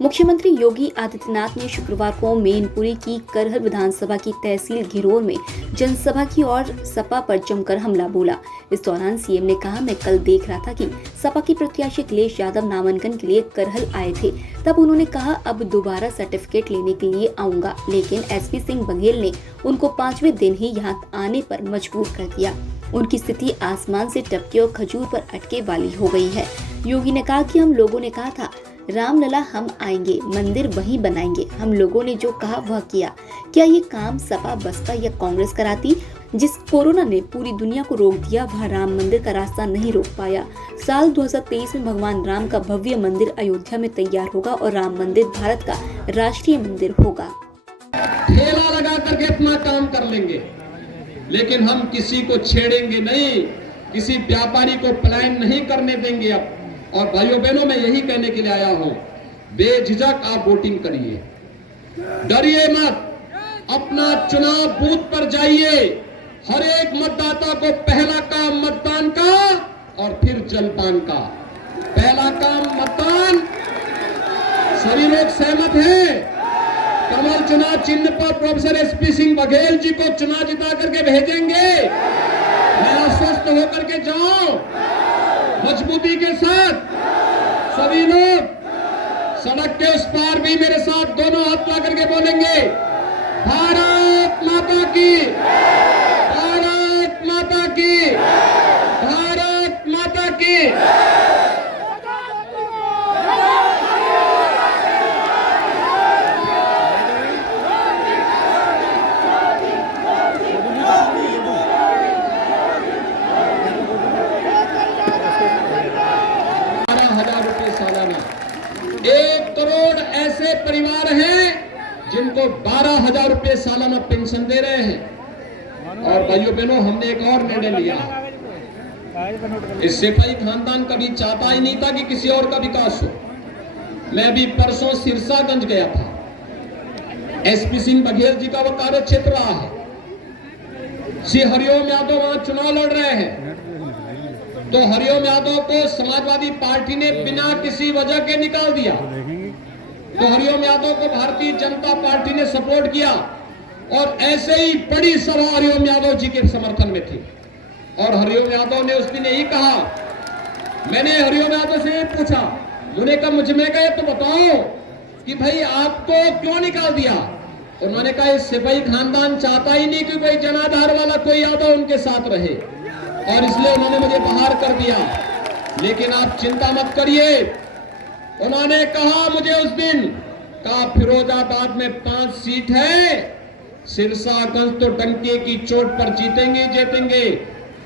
मुख्यमंत्री योगी आदित्यनाथ ने शुक्रवार को मैनपुरी की करहल विधानसभा की तहसील घिरोर में जनसभा की और सपा पर जमकर हमला बोला। इस दौरान सीएम ने कहा, मैं कल देख रहा था कि सपा की प्रत्याशी अखिलेश यादव नामांकन के लिए करहल आए थे। तब उन्होंने कहा, अब दोबारा सर्टिफिकेट लेने के लिए आऊंगा, लेकिन एसपी सिंह बघेल ने उनको 5वें दिन ही यहाँ आने पर मजबूर कर दिया। उनकी स्थिति आसमान से टपके और खजूर पर अटके वाली हो गई है। योगी ने कहा कि हम लोगों ने कहा था रामलला हम आएंगे, मंदिर वहीं बनाएंगे। हम लोगों ने जो कहा वह किया। क्या ये काम सपा, बसपा या कांग्रेस कराती? जिस कोरोना ने पूरी दुनिया को रोक दिया, वह राम मंदिर का रास्ता नहीं रोक पाया। साल 2023 में भगवान राम का भव्य मंदिर अयोध्या में तैयार होगा और राम मंदिर भारत का राष्ट्रीय मंदिर होगा। ठेला लगा करके अपना काम कर लेंगे, लेकिन हम किसी को छेड़ेंगे नहीं, किसी व्यापारी को पलायन नहीं करने देंगे। अब और भाइयों बहनों, मैं यही कहने के लिए आया हूं, बेझिझक आप वोटिंग करिए, डरिए मत। अपना चुनाव बूथ पर जाइए। हर एक मतदाता को पहला काम मतदान का और फिर जलपान का। पहला काम मतदान। सभी लोग सहमत हैं? कमल चुनाव चिन्ह पर प्रोफेसर एसपी सिंह बघेल जी को चुनाव जिता करके भेजेंगे। मैं स्वस्थ होकर के जाऊं मजबूती के साथ। सभी लोग सड़क के उस पार भी मेरे साथ दोनों हाथ ला करके बोलेंगे, भारत माता की, भारत माता की, भारत माता की। सालाना 1 करोड़ ऐसे परिवार हैं जिनको 12,000 रुपए सालाना पेंशन दे रहे हैं। और भाइयों बहनों, हमने एक और निर्णय लिया। इस सिपाही खानदान कभी चाहता ही नहीं था कि किसी और का विकास हो। मैं भी परसों सिरसागंज गया था। एसपी सिंह बघेल जी का वो कार्य क्षेत्र रहा है। श्री हरिओम यादव वहां चुनाव लड़ रहे हैं, तो हरिओम यादव को समाजवादी पार्टी ने बिना किसी वजह के निकाल दिया। तो हरिओम यादव को भारतीय जनता पार्टी ने सपोर्ट किया और ऐसे ही बड़ी सभा हरिओम यादव जी के समर्थन में थी। और हरिओम यादव ने उस दिन यही कहा, मैंने हरिओम यादव से पूछा, उन्होंने कहा मुझ में गए तो बताओ कि भाई आपको क्यों निकाल दिया? उन्होंने कहा इस सिपाही खानदान चाहता ही नहीं कि कोई जनाधार वाला कोई यादव उनके साथ रहे, और इसलिए उन्होंने मुझे बाहर कर दिया। लेकिन आप चिंता मत करिए, उन्होंने कहा मुझे उस दिन, कहा फिरोजाबाद में 5 सीट है, सिरसागंज तो डंके की चोट पर जीतेंगे जीतेंगे।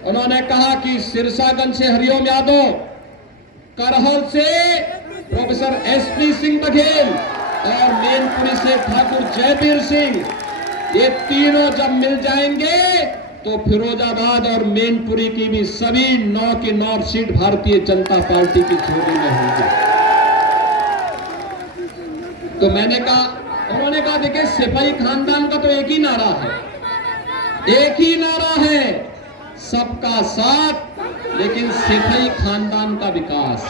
उन्होंने कहा कि सिरसागंज से हरिओम यादव, करहल से प्रोफेसर एसपी सिंह बघेल और मैनपुरी से ठाकुर जयवीर सिंह, ये तीनों जब मिल जाएंगे तो फिरोजाबाद और मैनपुरी की भी सभी 9 की 9 सीट भारतीय जनता पार्टी की झोली में होंगी। तो मैंने कहा, उन्होंने कहा देखिए सिपाही खानदान का तो एक ही नारा है, एक ही नारा है, सबका साथ, लेकिन सिपाही खानदान का विकास।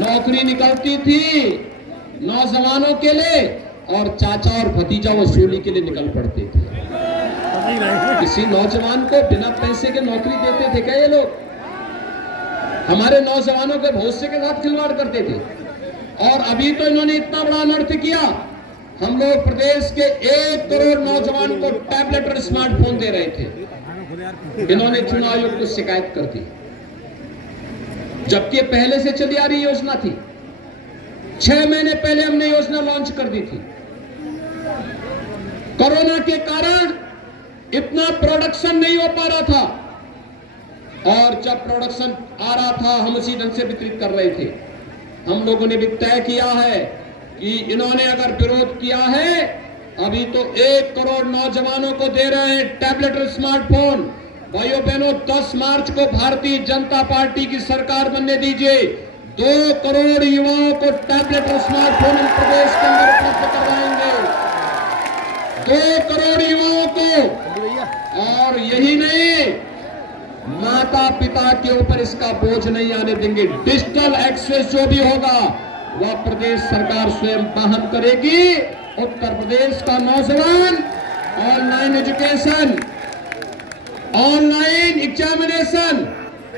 नौकरी निकलती थी नौजवानों के लिए और चाचा और भतीजा वसूली के लिए निकल पड़ते थे। किसी नौजवान को बिना पैसे के नौकरी देते थे क्या ये लोग? हमारे नौजवानों के भविष्य के साथ खिलवाड़ करते थे। और अभी तो इन्होंने इतना बड़ा अनर्थ किया, हम लोग प्रदेश के 1 करोड़ नौजवान को टैबलेट और स्मार्टफोन दे रहे थे। इन्होंने चुनाव आयोग को शिकायत कर दी, जबकि पहले से चली आ रही योजना थी। 6 महीने पहले हमने योजना लॉन्च कर दी थी। कोरोना के कारण इतना प्रोडक्शन नहीं हो पा रहा था, और जब प्रोडक्शन आ रहा था हम उसी ढंग से वितरित कर रहे थे। हम लोगों ने भी तय किया है कि इन्होंने अगर विरोध किया है, अभी तो 1 करोड़ नौजवानों को दे रहे हैं टैबलेट और स्मार्टफोन। भाइयों बहनों, 10 मार्च को भारतीय जनता पार्टी की सरकार बनने दीजिए, 2 करोड़ युवाओं को टैबलेट और स्मार्टफोन हम प्रदेश के अंदर उपलब्ध करवाएंगे, 2 करोड़ युवाओं को। और यही नहीं, माता पिता के ऊपर इसका बोझ नहीं आने देंगे। डिजिटल एक्सेस जो भी होगा वह प्रदेश सरकार स्वयं वहन करेगी। उत्तर प्रदेश का नौजवान ऑनलाइन एजुकेशन, ऑनलाइन एग्जामिनेशन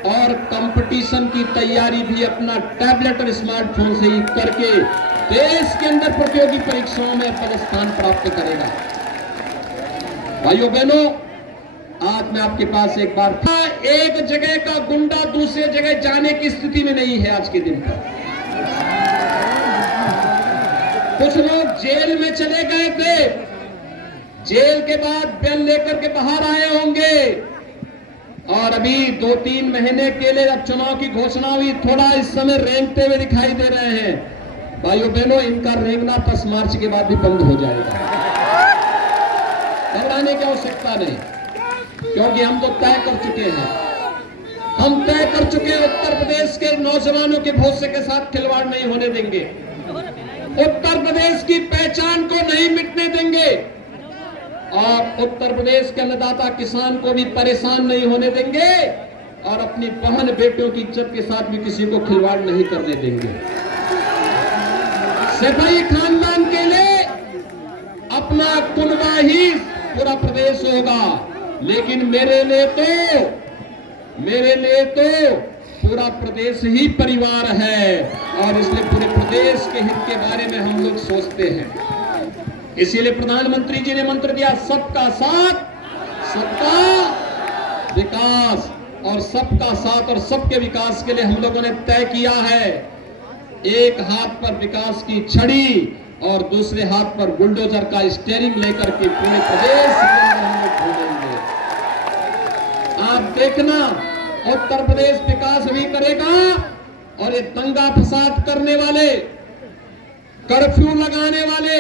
और कंपटीशन की तैयारी भी अपना टैबलेट और स्मार्टफोन से ही करके देश के अंदर प्रतियोगी परीक्षाओं में पदस्थान प्राप्त करेगा। भाइयों बहनों, आज मैं आपके पास एक बार एक जगह का गुंडा दूसरे जगह जाने की स्थिति में नहीं है। आज के दिन पर कुछ लोग जेल में चले गए थे, जेल के बाद बेल लेकर के बाहर आए होंगे और अभी 2-3 महीने के लिए अब चुनाव की घोषणा हुई, थोड़ा इस समय रेंगते हुए दिखाई दे रहे हैं। भाइयों बहनों, इनका रेंगना 10 मार्च के बाद भी बंद हो जाएगा। घबराने की आवश्यकता नहीं, क्योंकि हम तो तय कर चुके हैं। हम तय कर चुके हैं, उत्तर प्रदेश के नौजवानों के भविष्य के साथ खिलवाड़ नहीं होने देंगे। उत्तर प्रदेश की पहचान को नहीं मिटने देंगे और उत्तर प्रदेश के अन्नदाता किसान को भी परेशान नहीं होने देंगे और अपनी बहन बेटियों की इज्जत के साथ भी किसी को खिलवाड़ नहीं करने देंगे। सिपाही खानदान के लिए अपना कुनबा ही पूरा प्रदेश होगा, लेकिन मेरे लिए तो पूरा प्रदेश ही परिवार है और इसलिए पूरे प्रदेश के हित के बारे में हम लोग सोचते हैं। इसीलिए प्रधानमंत्री जी ने मंत्र दिया, सबका साथ सबका विकास, और सबका साथ और सबके विकास के लिए हम लोगों ने तय किया है, एक हाथ पर विकास की छड़ी और दूसरे हाथ पर बुलडोजर का स्टीयरिंग लेकर के पूरे प्रदेश हम लोग घूमेंगे। आप देखना, उत्तर प्रदेश विकास भी करेगा और ये दंगा फसाद करने वाले, कर्फ्यू लगाने वाले,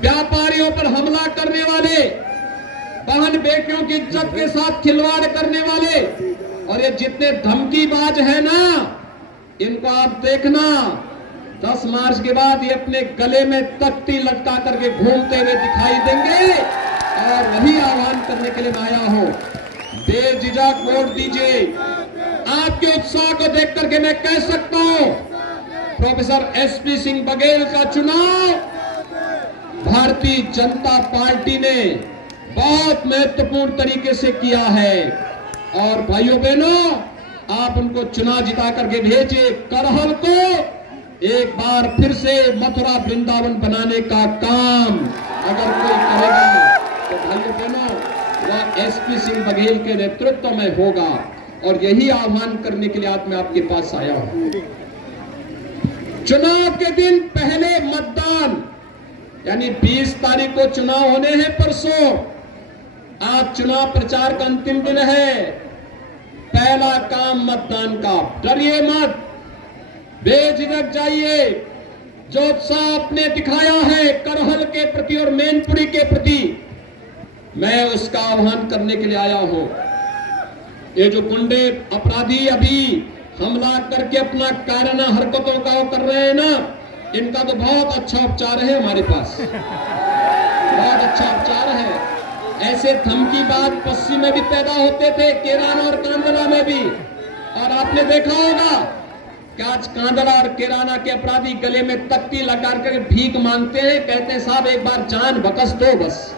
व्यापारियों पर हमला करने वाले, बहन बेटियों की इज्जत के साथ खिलवाड़ करने वाले और ये जितने धमकीबाज है ना, इनको आप देखना 10 मार्च के बाद ये अपने गले में तख्ती लटका करके घूमते हुए दिखाई देंगे और वही आह्वान करने के लिए मैं आया हूं। बेझिझक वोट दीजिए। आपके उत्साह को देख करके मैं कह सकता हूं, प्रोफेसर एसपी सिंह बघेल का चुनाव भारतीय जनता पार्टी ने बहुत महत्वपूर्ण तरीके से किया है और भाइयों बहनों, आप उनको चुनाव जिता करके भेजिए। करहल को एक बार फिर से मथुरा वृंदावन बनाने का काम अगर कोई करेगा तो भाइयों बहनों, वह एसपी सिंह बघेल के नेतृत्व में होगा और यही आह्वान करने के लिए आज मैं आपके पास आया हूं। चुनाव के दिन पहले मतदान, यानी 20 तारीख को चुनाव होने हैं परसों। आज चुनाव प्रचार का अंतिम दिन है। पहला काम मतदान का, डरिए मत, बेझिझक जाइए। जो उत्साह आपने दिखाया है करहल के प्रति और मैनपुरी के प्रति, मैं उसका आह्वान करने के लिए आया हूं। ये जो गुंडे अपराधी अभी हमला करके अपना कायराना हरकतों का कर रहे हैं ना, इनका तो बहुत अच्छा उपचार है हमारे पास, बहुत अच्छा उपचार है। ऐसे धमकीबाज पश्चिम में भी पैदा होते थे, केराना और कांदला में भी, और आपने देखा होगा कि आज कांदला और केराना के अपराधी गले में तख्ती लगा कर भीख मांगते हैं, कहते हैं साहब एक बार जान बकस दो बस।